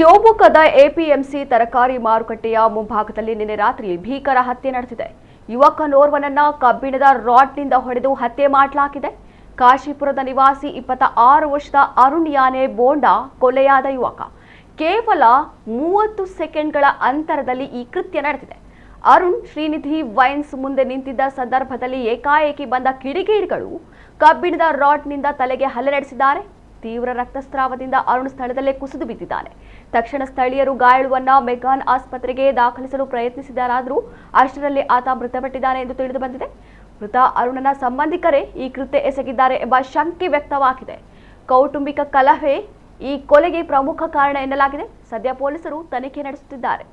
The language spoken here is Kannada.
ಶಿವಮೊಗ್ಗದ ಎಪಿಎಂಸಿ ತರಕಾರಿ ಮಾರುಕಟ್ಟೆಯ ಮುಂಭಾಗದಲ್ಲಿ ನಿನ್ನೆ ರಾತ್ರಿ ಭೀಕರ ಹತ್ಯೆ ನಡೆದಿದೆ. ಯುವಕನೋರ್ವನನ್ನ ಕಬ್ಬಿಣದ ರಾಡ್ನಿಂದ ಹೊಡೆದು ಹತ್ಯೆ ಮಾಡಲಾಗಿದೆ. ಕಾಶಿಪುರದ ನಿವಾಸಿ 26 ವರ್ಷದ ಅರುಣ್ ಯಾನೆ ಬೋಂಡಾ ಕೊಲೆಯಾದ ಯುವಕ. ಕೇವಲ 30 ಸೆಕೆಂಡ್ಗಳ ಅಂತರದಲ್ಲಿ ಈ ಕೃತ್ಯ ನಡೆದಿದೆ. ಅರುಣ್ ಶ್ರೀನಿಧಿ ವೈನ್ಸ್ ಮುಂದೆ ನಿಂತಿದ್ದ ಸಂದರ್ಭದಲ್ಲಿ ಏಕಾಏಕಿ ಬಂದ ಕಿಡಿಗೇಡಿಗಳು ಕಬ್ಬಿಣದ ರಾಡ್ನಿಂದ ತಲೆಗೆ ಹಲ್ಲೆ ನಡೆಸಿದ್ದಾರೆ. ತೀವ್ರ ರಕ್ತಸ್ರಾವದಿಂದ ಅರುಣ್ ಸ್ಥಳದಲ್ಲೇ ಕುಸಿದು ಬಿದ್ದಿದ್ದಾನೆ. ತಕ್ಷಣ ಸ್ಥಳೀಯರು ಗಾಯಾಳುವನ್ನ ಮೆಗಾನ್ ಆಸ್ಪತ್ರೆಗೆ ದಾಖಲಿಸಲು ಪ್ರಯತ್ನಿಸಿದರಾದರೂ ಅಷ್ಟರಲ್ಲಿ ಆತ ಮೃತಪಟ್ಟಿದ್ದಾನೆ ಎಂದು ತಿಳಿದು ಬಂದಿದೆ. ಮೃತ ಅರುಣನ ಸಂಬಂಧಿಕರೇ ಈ ಕೃತ್ಯ ಎಸಗಿದ್ದಾರೆ ಎಂಬ ಶಂಕೆ ವ್ಯಕ್ತವಾಗಿದೆ. ಕೌಟುಂಬಿಕ ಕಲಹವೇ ಈ ಕೊಲೆಗೆ ಪ್ರಮುಖ ಕಾರಣ ಎನ್ನಲಾಗಿದೆ. ಸದ್ಯ ಪೊಲೀಸರು ತನಿಖೆ ನಡೆಸುತ್ತಿದ್ದಾರೆ.